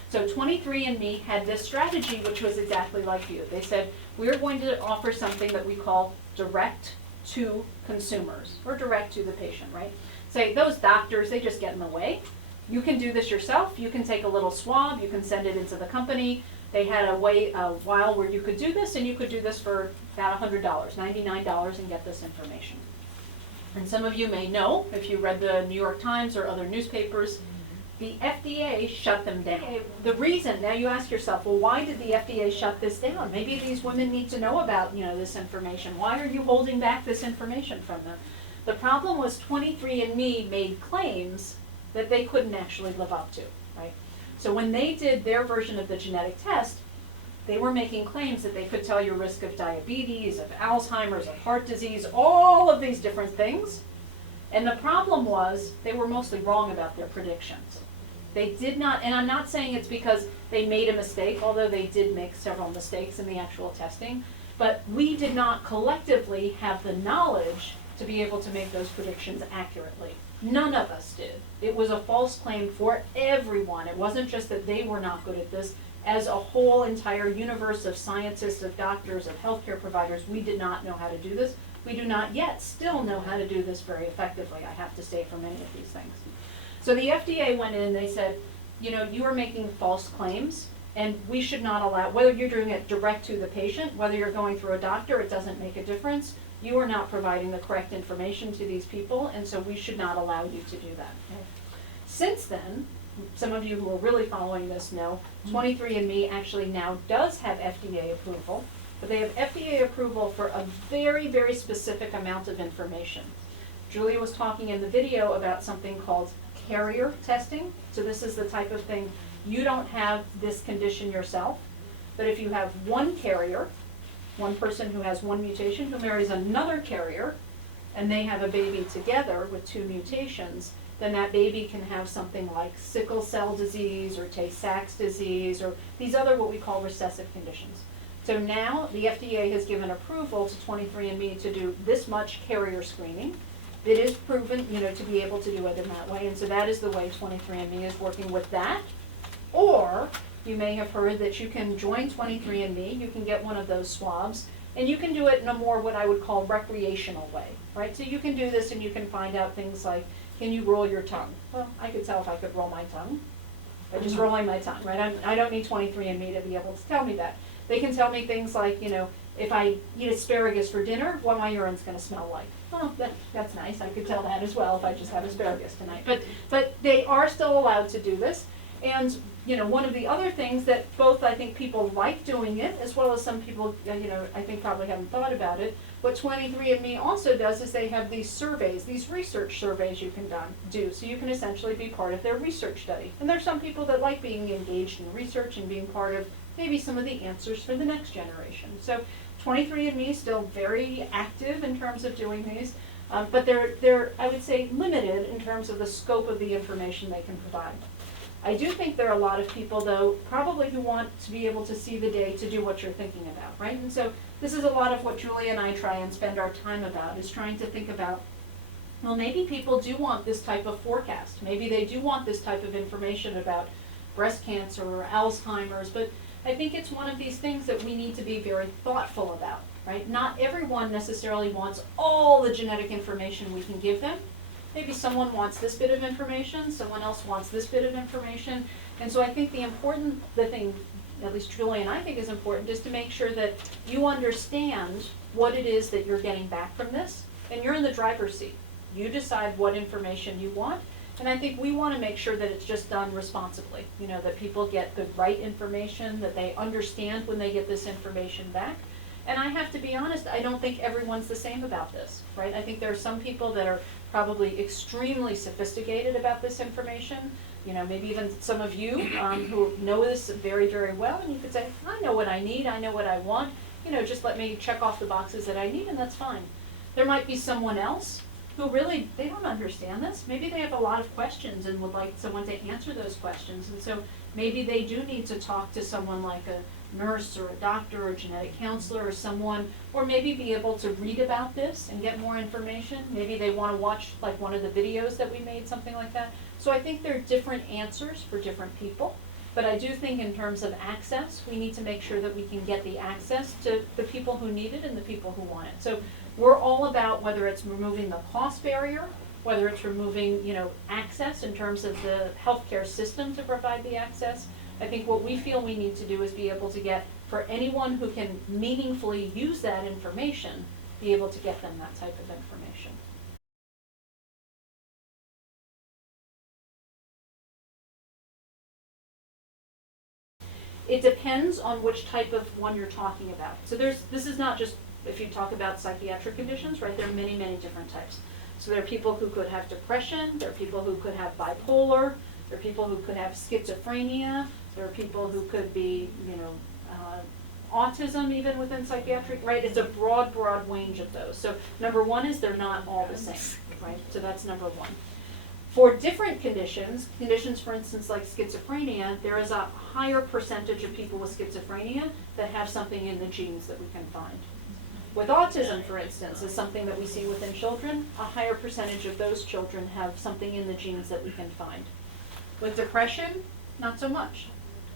So 23andMe had this strategy which was exactly like you. They said, we're going to offer something that we call direct to consumers, or direct to the patient, right? Say, those doctors, they just get in the way. You can do this yourself. You can take a little swab, you can send it into the company. They had a while where you could do this, and you could do this for about $100, $99, and get this information. And some of you may know, if you read the New York Times or other newspapers, the FDA shut them down. The reason, now you ask yourself, well, why did the FDA shut this down? Maybe these women need to know about, this information. Why are you holding back this information from them? The problem was 23andMe made claims that they couldn't actually live up to, right? So when they did their version of the genetic test, they were making claims that they could tell your risk of diabetes, of Alzheimer's, of heart disease, all of these different things. And the problem was they were mostly wrong about their predictions. They did not, and I'm not saying it's because they made a mistake, although they did make several mistakes in the actual testing, but we did not collectively have the knowledge to be able to make those predictions accurately. None of us did. It was a false claim for everyone. It wasn't just that they were not good at this. As a whole entire universe of scientists, of doctors, of healthcare providers, we did not know how to do this. We do not yet still know how to do this very effectively, I have to say, for many of these things. So the FDA went in and they said, you are making false claims, and we should not allow, whether you're doing it direct to the patient, whether you're going through a doctor, it doesn't make a difference. You are not providing the correct information to these people, and so we should not allow you to do that. Since then, some of you who are really following this know, 23andMe actually now does have FDA approval, but they have FDA approval for a very, very specific amount of information. Julia was talking in the video about something called carrier testing. So this is the type of thing, you don't have this condition yourself, but if you have one carrier, one person who has one mutation who marries another carrier, and they have a baby together with two mutations, then that baby can have something like sickle cell disease or Tay-Sachs disease or these other what we call recessive conditions. So now the FDA has given approval to 23andMe to do this much carrier screening. It is proven, to be able to do it in that way, and so that is the way 23andMe is working with that. Or you may have heard that you can join 23andMe, you can get one of those swabs, and you can do it in a more what I would call recreational way, right? So you can do this and you can find out things like, can you roll your tongue? Well, I could tell if I could roll my tongue by just rolling my tongue, right? I don't need 23andMe to be able to tell me that. They can tell me things like, if I eat asparagus for dinner, what my urine's going to smell like. Oh, that's nice. I could tell that as well if I just have asparagus tonight. But they are still allowed to do this. And one of the other things that both I think people like doing it, as well as some people I think probably haven't thought about it. What 23andMe also does is they have these surveys, these research surveys you can do. So you can essentially be part of their research study. And there's some people that like being engaged in research and being part of maybe some of the answers for the next generation. So 23andMe is still very active in terms of doing these, but they're I would say limited in terms of the scope of the information they can provide. I do think there are a lot of people, though, probably who want to be able to see the day to do what you're thinking about, right? And so this is a lot of what Julie and I try and spend our time about, is trying to think about, well, maybe people do want this type of forecast. Maybe they do want this type of information about breast cancer or Alzheimer's, but I think it's one of these things that we need to be very thoughtful about, right? Not everyone necessarily wants all the genetic information we can give them, maybe someone wants this bit of information, someone else wants this bit of information. And so I think the thing, at least Julie and I think is important, is to make sure that you understand what it is that you're getting back from this, and you're in the driver's seat. You decide what information you want, and I think we want to make sure that it's just done responsibly, that people get the right information, that they understand when they get this information back. And I have to be honest, I don't think everyone's the same about this, right? I think there are some people that are probably extremely sophisticated about this information, maybe even some of you who know this very, very well, and you could say, I know what I need, I know what I want, just let me check off the boxes that I need, and that's fine. There might be someone else who really, they don't understand this. Maybe they have a lot of questions and would like someone to answer those questions, and so maybe they do need to talk to someone like a nurse or a doctor or a genetic counselor or someone, or maybe be able to read about this and get more information. Maybe they want to watch like one of the videos that we made, something like that. So I think there are different answers for different people, but I do think in terms of access, we need to make sure that we can get the access to the people who need it and the people who want it. So we're all about whether it's removing the cost barrier, whether it's removing, access in terms of the healthcare system to provide the access. I think what we feel we need to do is be able to get, for anyone who can meaningfully use that information, be able to get them that type of information. It depends on which type of one you're talking about. So this is not just, if you talk about psychiatric conditions, right, there are many, many different types. So there are people who could have depression, there are people who could have bipolar, there are people who could have schizophrenia, there are people who could be, autism even within psychiatric, right? It's a broad, broad range of those. So number one is they're not all the same, right? So that's number one. For different conditions, for instance like schizophrenia, there is a higher percentage of people with schizophrenia that have something in the genes that we can find. With autism, for instance, is something that we see within children, a higher percentage of those children have something in the genes that we can find. With depression, not so much.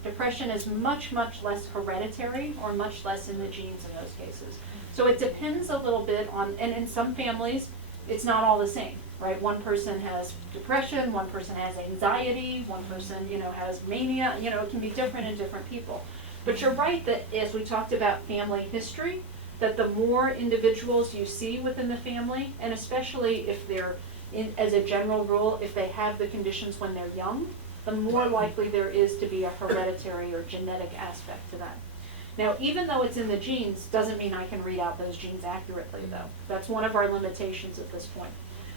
Depression is much, much less hereditary or much less in the genes in those cases. So it depends a little bit on, and in some families, it's not all the same, right? One person has depression, one person has anxiety, one person, has mania, it can be different in different people. But you're right that as we talked about family history, that the more individuals you see within the family, and especially if they're, as a general rule, if they have the conditions when they're young, the more likely there is to be a hereditary or genetic aspect to that. Now, even though it's in the genes, doesn't mean I can read out those genes accurately, though. That's one of our limitations at this point.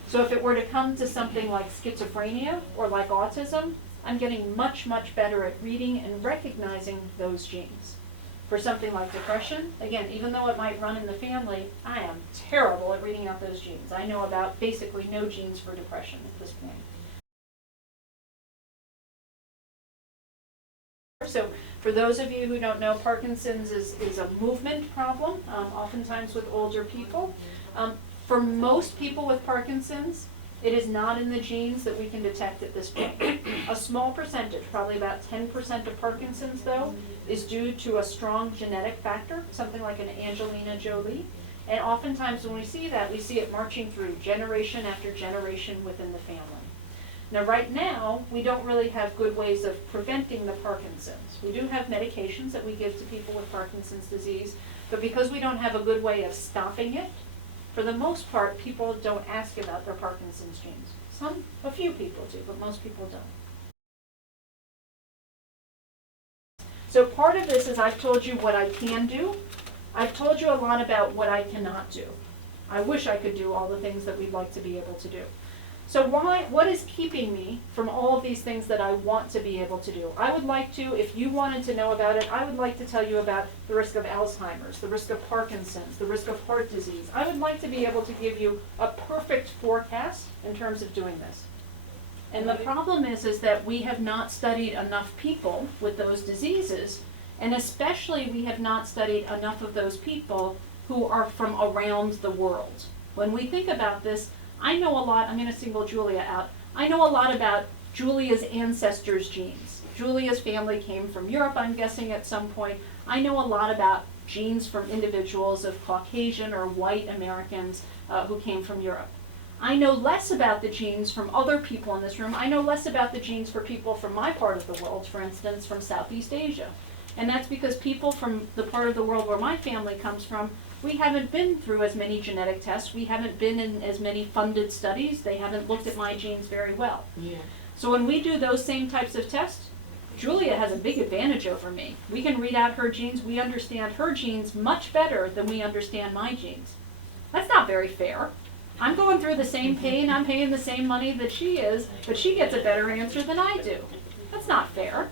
So if it were to come to something like schizophrenia or like autism, I'm getting much, much better at reading and recognizing those genes. For something like depression, again, even though it might run in the family, I am terrible at reading out those genes. I know about basically no genes for depression at this point. So for those of you who don't know, Parkinson's is a movement problem, oftentimes with older people. For most people with Parkinson's, it is not in the genes that we can detect at this point. A small percentage, probably about 10% of Parkinson's though, is due to a strong genetic factor, something like an Angelina Jolie. And oftentimes when we see that, we see it marching through generation after generation within the family. Now right now, we don't really have good ways of preventing the Parkinson's. We do have medications that we give to people with Parkinson's disease, but because we don't have a good way of stopping it, for the most part, people don't ask about their Parkinson's genes. A few people do, but most people don't. So part of this is I've told you what I can do. I've told you a lot about what I cannot do. I wish I could do all the things that we'd like to be able to do. So what is keeping me from all of these things that I want to be able to do? I would like to, if you wanted to know about it, I would like to tell you about the risk of Alzheimer's, the risk of Parkinson's, the risk of heart disease. I would like to be able to give you a perfect forecast in terms of doing this. And the problem is that we have not studied enough people with those diseases, and especially we have not studied enough of those people who are from around the world. When we think about this, I know a lot, I'm going to single Julia out, I know a lot about Julia's ancestors' genes. Julia's family came from Europe, I'm guessing at some point. I know a lot about genes from individuals of Caucasian or white Americans who came from Europe. I know less about the genes from other people in this room. I know less about the genes for people from my part of the world, for instance, from Southeast Asia. And that's because people from the part of the world where my family comes from, we haven't been through as many genetic tests. We haven't been in as many funded studies. They haven't looked at my genes very well. Yeah. So when we do those same types of tests, Julia has a big advantage over me. We can read out her genes. We understand her genes much better than we understand my genes. That's not very fair. I'm going through the same pain. I'm paying the same money that she is, but she gets a better answer than I do. That's not fair.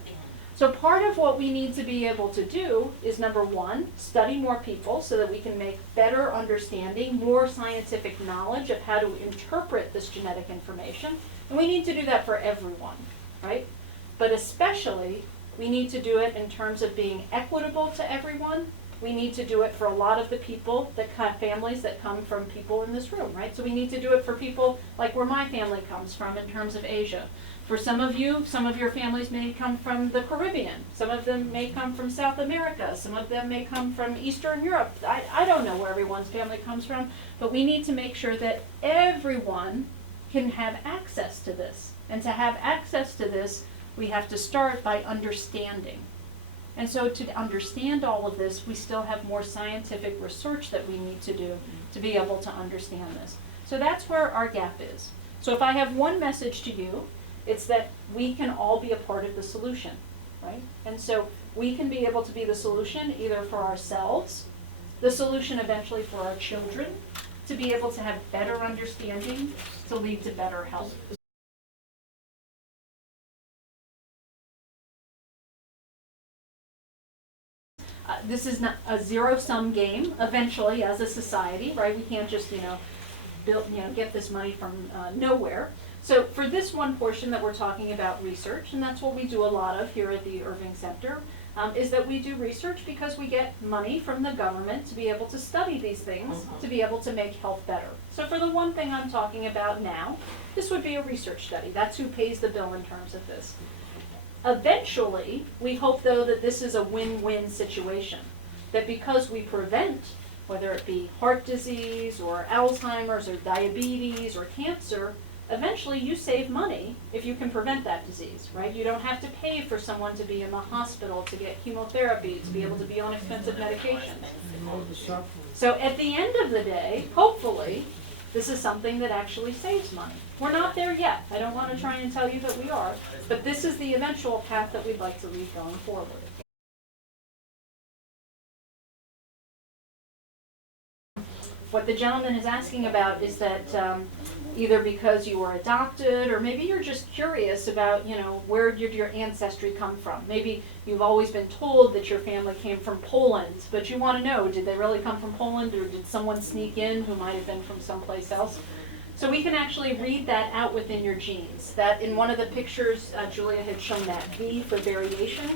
So part of what we need to be able to do is, number one, study more people so that we can make better understanding, more scientific knowledge of how to interpret this genetic information. And we need to do that for everyone, right? But especially, we need to do it in terms of being equitable to everyone. We need to do it for a lot of the people, families that come from people in this room, right? So we need to do it for people like where my family comes from in terms of Asia. For some of you, some of your families may come from the Caribbean. Some of them may come from South America. Some of them may come from Eastern Europe. I don't know where everyone's family comes from, but we need to make sure that everyone can have access to this. And to have access to this, we have to start by understanding. And so to understand all of this, we still have more scientific research that we need to do to be able to understand this. So that's where our gap is. So if I have one message to you, it's that we can all be a part of the solution, right? And so we can be able to be the solution either for ourselves, the solution eventually for our children, to be able to have better understanding, to lead to better health. This is not a zero-sum game. Eventually, as a society, right? We can't just, get this money from nowhere. So for this one portion that we're talking about research, and that's what we do a lot of here at the Irving Center, is that we do research because we get money from the government to be able to study these things, to be able to make health better. So for the one thing I'm talking about now, this would be a research study. That's who pays the bill in terms of this. Eventually, we hope, though, that this is a win-win situation, that because we prevent, whether it be heart disease or Alzheimer's or diabetes or cancer, eventually you save money if you can prevent that disease, right? You don't have to pay for someone to be in the hospital, to get chemotherapy, to be able to be on expensive medications. So at the end of the day, hopefully, this is something that actually saves money. We're not there yet. I don't want to try and tell you that we are, but this is the eventual path that we'd like to lead going forward. What the gentleman is asking about is that either because you were adopted, or maybe you're just curious about, where did your ancestry come from? Maybe you've always been told that your family came from Poland, but you want to know, did they really come from Poland, or did someone sneak in who might have been from someplace else? So we can actually read that out within your genes. That in one of the pictures, Julia had shown that V for variation.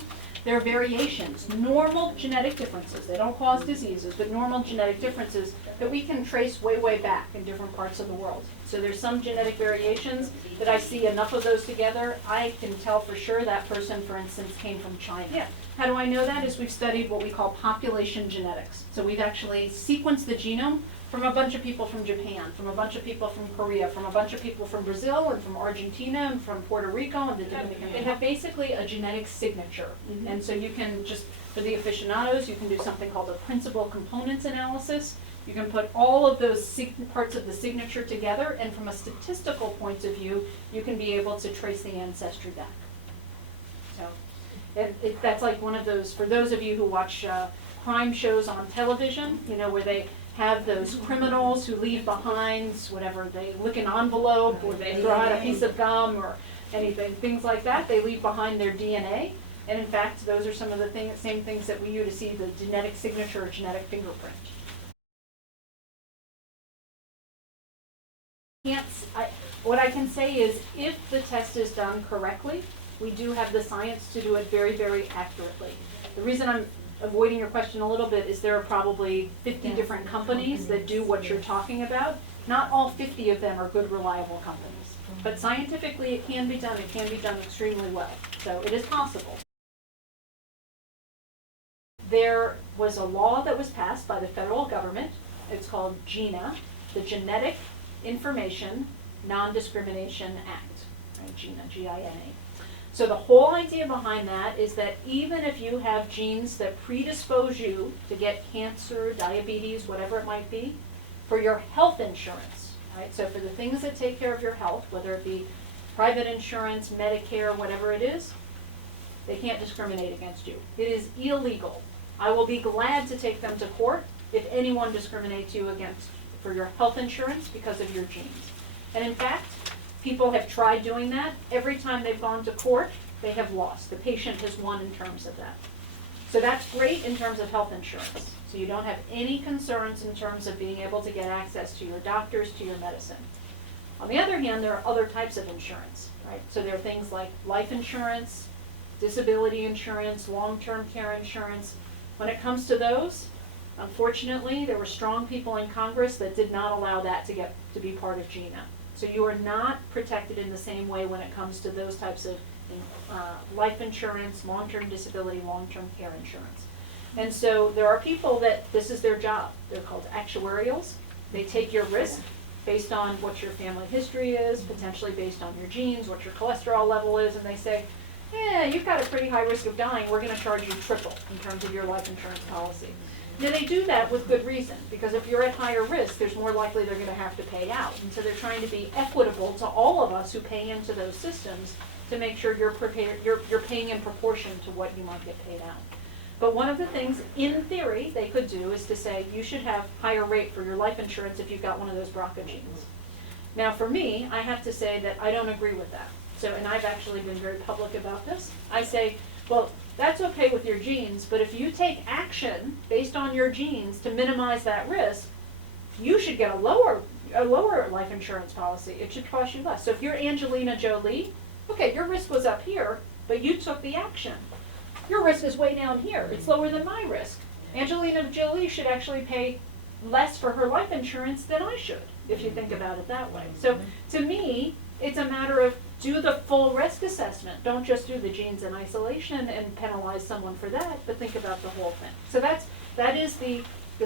There are variations, normal genetic differences. They don't cause diseases, but normal genetic differences that we can trace way, way back in different parts of the world. So there's some genetic variations that I see enough of those together, I can tell for sure that person, for instance, came from China. Yeah. How do I know that? Is we've studied what we call population genetics. So we've actually sequenced the genome from a bunch of people from Japan, from a bunch of people from Korea, from a bunch of people from Brazil and from Argentina and from Puerto Rico and the Dominican. They have basically a genetic signature. Mm-hmm. And so you can just, for the aficionados, you can do something called a principal components analysis. You can put all of those parts of the signature together, and from a statistical point of view, you can be able to trace the ancestry back. So that's like one of those, for those of you who watch crime shows on television, where they have those criminals who leave behind whatever, they lick an envelope or they throw out a piece of gum or anything, things like that. They leave behind their DNA. And in fact, those are some of the same things that we use to see the genetic signature or genetic fingerprint. What I can say is if the test is done correctly, we do have the science to do it very, very accurately. The reason I'm avoiding your question a little bit is there are probably 50 different companies that do what you're talking about. Not all 50 of them are good, reliable companies. But scientifically, it can be done. It can be done extremely well. So it is possible. There was a law that was passed by the federal government. It's called GINA, the Genetic Information Non-Discrimination Act, right? GINA, G-I-N-A. So the whole idea behind that is that even if you have genes that predispose you to get cancer, diabetes, whatever it might be, for your health insurance, right? So for the things that take care of your health, whether it be private insurance, Medicare, whatever it is, they can't discriminate against you. It is illegal. I will be glad to take them to court if anyone discriminates you against for your health insurance because of your genes. And in fact, people have tried doing that. Every time they've gone to court, they have lost. The patient has won in terms of that. So that's great in terms of health insurance. So you don't have any concerns in terms of being able to get access to your doctors, to your medicine. On the other hand, there are other types of insurance, right? So there are things like life insurance, disability insurance, long-term care insurance. When it comes to those, unfortunately, there were strong people in Congress that did not allow that to be part of GINA. So you are not protected in the same way when it comes to those types of life insurance, long-term disability, long-term care insurance. And so there are people that this is their job. They're called actuarials. They take your risk based on what your family history is, potentially based on your genes, what your cholesterol level is, and they say, yeah, you've got a pretty high risk of dying. We're going to charge you triple in terms of your life insurance policy. Now, they do that with good reason, because if you're at higher risk, there's more likely they're going to have to pay out. And so they're trying to be equitable to all of us who pay into those systems to make sure you're paying in proportion to what you might get paid out. But one of the things, in theory, they could do is to say you should have higher rate for your life insurance if you've got one of those BRCA genes. Now, for me, I have to say that I don't agree with that. So, and I've actually been very public about this. I say, well, that's okay with your genes, but if you take action based on your genes to minimize that risk, you should get a lower life insurance policy. It should cost you less. So if you're Angelina Jolie, okay, your risk was up here, but you took the action. Your risk is way down here. It's lower than my risk. Angelina Jolie should actually pay less for her life insurance than I should, if you think about it that way. So to me, it's a matter of do the full risk assessment. Don't just do the genes in isolation and penalize someone for that, but think about the whole thing. So that is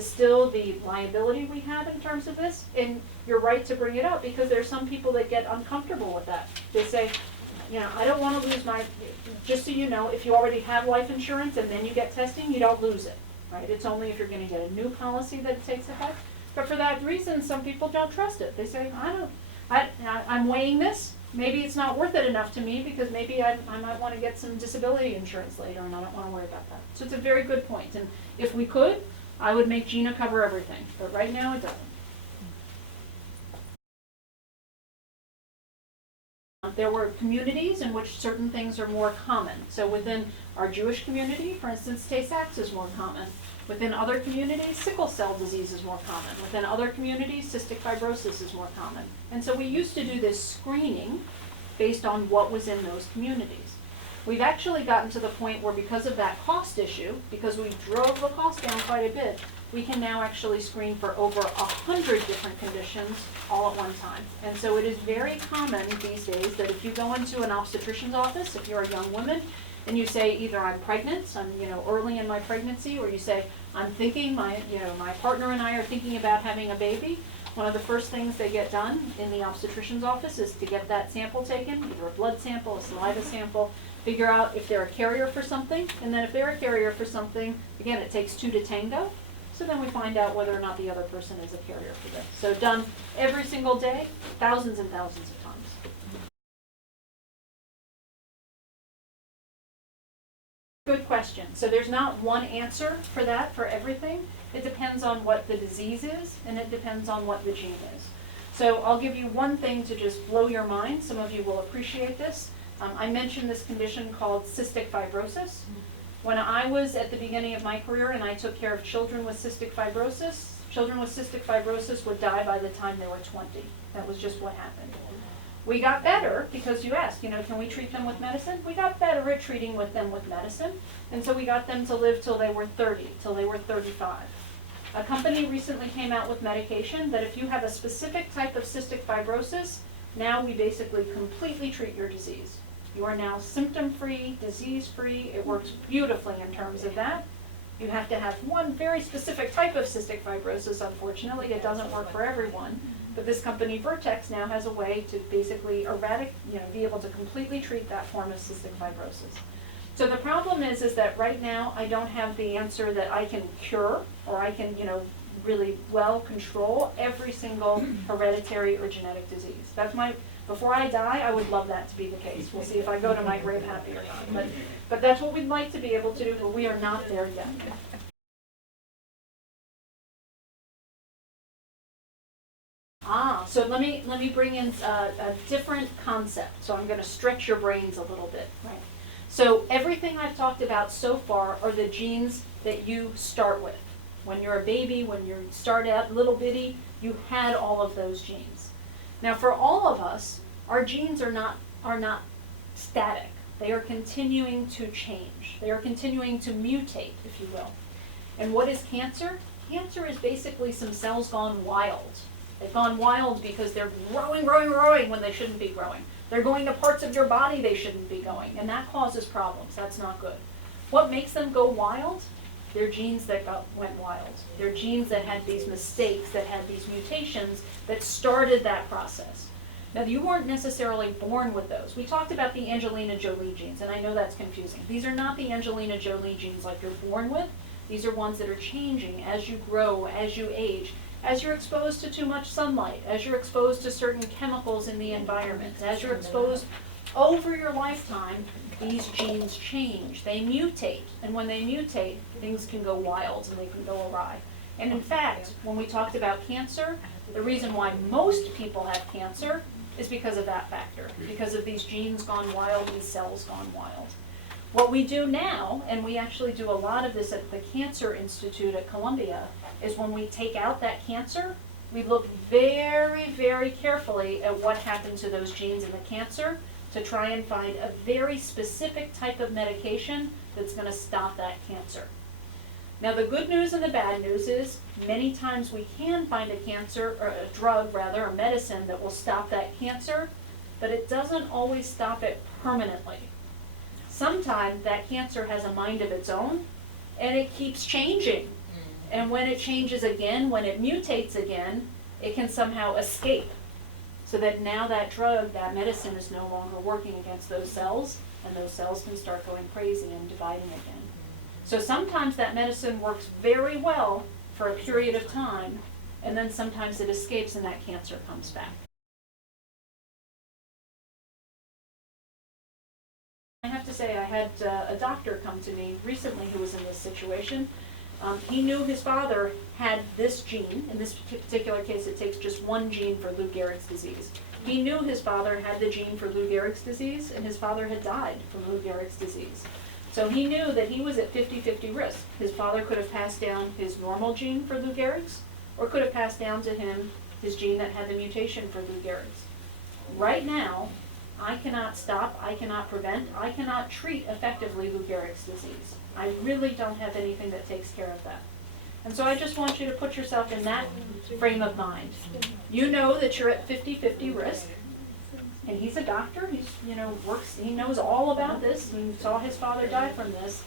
still the liability we have in terms of this, and you're right to bring it up because there's some people that get uncomfortable with that. They say, you know, I don't want to lose my, just so you know, if you already have life insurance and then you get testing, you don't lose it, right? It's only if you're going to get a new policy that it takes effect. But for that reason, some people don't trust it. They say, I'm weighing this. Maybe it's not worth it enough to me because maybe I might want to get some disability insurance later and I don't want to worry about that. So it's a very good point. And if we could, I would make GINA cover everything. But right now it doesn't. There were communities in which certain things are more common. So within our Jewish community, for instance, Tay-Sachs is more common. Within other communities, sickle cell disease is more common. Within other communities, cystic fibrosis is more common. And so we used to do this screening based on what was in those communities. We've actually gotten to the point where because of that cost issue, because we drove the cost down quite a bit, we can now actually screen for over 100 different conditions all at one time. And so it is very common these days that if you go into an obstetrician's office, if you're a young woman, and you say either I'm pregnant, I'm early in my pregnancy, or you say I'm thinking my partner and I are thinking about having a baby. One of the first things they get done in the obstetrician's office is to get that sample taken, either a blood sample, a saliva sample, figure out if they're a carrier for something, and then if they're a carrier for something, again, it takes two to tango. So then we find out whether or not the other person is a carrier for this. So done every single day, thousands and thousands of times. Good question. So there's not one answer for that, for everything. It depends on what the disease is, and it depends on what the gene is. So I'll give you one thing to just blow your mind. Some of you will appreciate this. I mentioned this condition called cystic fibrosis. When I was at the beginning of my career and I took care of children with cystic fibrosis would die by the time they were 20. That was just what happened. We got better because you asked, can we treat them with medicine? We got better at treating them with medicine. And so we got them to live till they were 30, till they were 35. A company recently came out with medication that if you have a specific type of cystic fibrosis, now we basically completely treat your disease. You are now symptom-free, disease-free. It works beautifully in terms of that. You have to have one very specific type of cystic fibrosis, unfortunately. It doesn't work for everyone. But this company, Vertex, now has a way to basically be able to completely treat that form of cystic fibrosis. So the problem is that right now I don't have the answer that I can cure or I can, really well control every single hereditary or genetic disease. Before I die, I would love that to be the case. We'll see if I go to my grave happy or not. But that's what we'd like to be able to do, but we are not there yet. So let me bring in a different concept. So I'm going to stretch your brains a little bit, right? So everything I've talked about so far are the genes that you start with. When you're a baby, when you start out little bitty, you had all of those genes. Now for all of us, our genes are not static. They are continuing to change. They are continuing to mutate, if you will. And what is cancer? Cancer is basically some cells gone wild. They've gone wild because they're growing when they shouldn't be growing. They're going to parts of your body they shouldn't be going, and that causes problems. That's not good. What makes them go wild? They're genes that went wild. They're genes that had these mistakes, that had these mutations that started that process. Now, you weren't necessarily born with those. We talked about the Angelina Jolie genes, and I know that's confusing. These are not the Angelina Jolie genes like you're born with. These are ones that are changing as you grow, as you age, as you're exposed to too much sunlight, as you're exposed to certain chemicals in the environment, as you're exposed over your lifetime, these genes change. They mutate, and when they mutate, things can go wild and they can go awry. And in fact, when we talked about cancer, the reason why most people have cancer is because of that factor, because of these genes gone wild, these cells gone wild. What we do now, and we actually do a lot of this at the Cancer Institute at Columbia, is when we take out that cancer, we look very, very carefully at what happened to those genes in the cancer to try and find a very specific type of medication that's going to stop that cancer. Now the good news and the bad news is many times we can find a cancer, or a drug rather, a medicine that will stop that cancer, but it doesn't always stop it permanently. Sometimes that cancer has a mind of its own and it keeps changing. And when it changes again, when it mutates again, it can somehow escape. So that now that drug, that medicine is no longer working against those cells, and those cells can start going crazy and dividing again. So sometimes that medicine works very well for a period of time, and then sometimes it escapes and that cancer comes back. I have to say I had a doctor come to me recently who was in this situation. He knew his father had this gene. In this particular case, it takes just one gene for Lou Gehrig's disease. He knew his father had the gene for Lou Gehrig's disease, and his father had died from Lou Gehrig's disease. So he knew that he was at 50-50 risk. His father could have passed down his normal gene for Lou Gehrig's, or could have passed down to him his gene that had the mutation for Lou Gehrig's. Right now, I cannot stop, I cannot prevent, I cannot treat effectively Lou Gehrig's disease. I really don't have anything that takes care of that. And so I just want you to put yourself in that frame of mind. You know that you're at 50-50 risk, and he's a doctor, he's, works, he knows all about this, he saw his father die from this.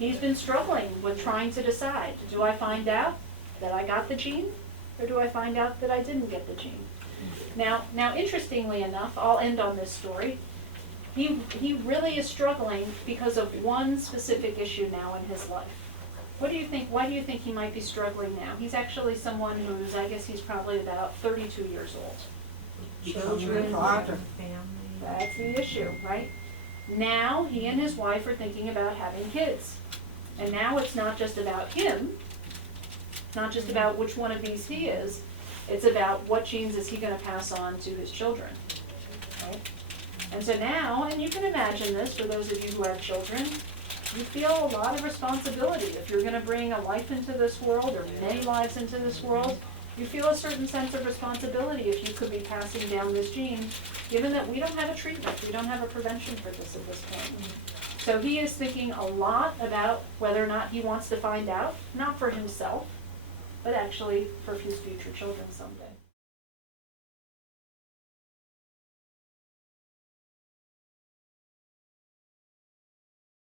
He's been struggling with trying to decide, do I find out that I got the gene, or do I find out that I didn't get the gene? Now interestingly enough, I'll end on this story. He really is struggling because of one specific issue now in his life. What do you think? Why do you think he might be struggling now? He's actually someone who's, I guess he's probably about 32 years old. Children, family. That's the issue, right? Now he and his wife are thinking about having kids. And now it's not just about him. It's not just about which one of these he is. It's about what genes is he going to pass on to his children, right? And so now, and you can imagine this for those of you who have children, you feel a lot of responsibility. If you're going to bring a life into this world, or many lives into this world, you feel a certain sense of responsibility if you could be passing down this gene, given that we don't have a treatment, we don't have a prevention for this at this point. So he is thinking a lot about whether or not he wants to find out, not for himself, but actually for his future children someday.